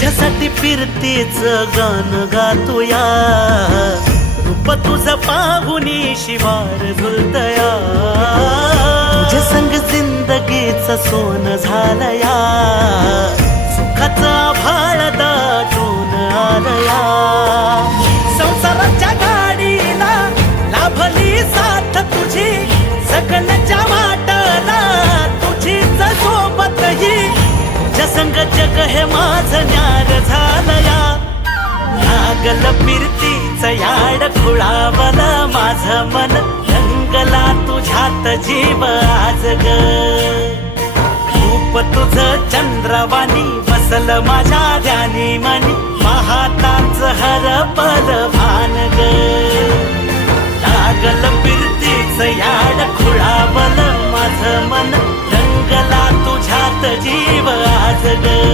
तुझ्यासाठी फिरतेच गान गातोया, रूप तुझं पाहुनी शिवार झुलतया, तुझ्या संग जिंदगीचं सोन झालया, सुखाचा भाळ दाटून आलया, संसाराच्या गाडीला लाभली साथ तुझी, सकलच्या वाटला तुझीच सोबत ही, तुझ्या संग जग हे माझं न्यार झालया, लागल फिरतीच याड खुळावल माझं मन, रंगला तुझ्यात जीव आज ग, रूप तुझं चंद्रवाणी बसल माझ्या ध्यानी मनी, पाहताच हरपल भान ग, लागल फिरतीच याड खुळावल माझं मन, रंगला तुझ्यात जीव आज ग.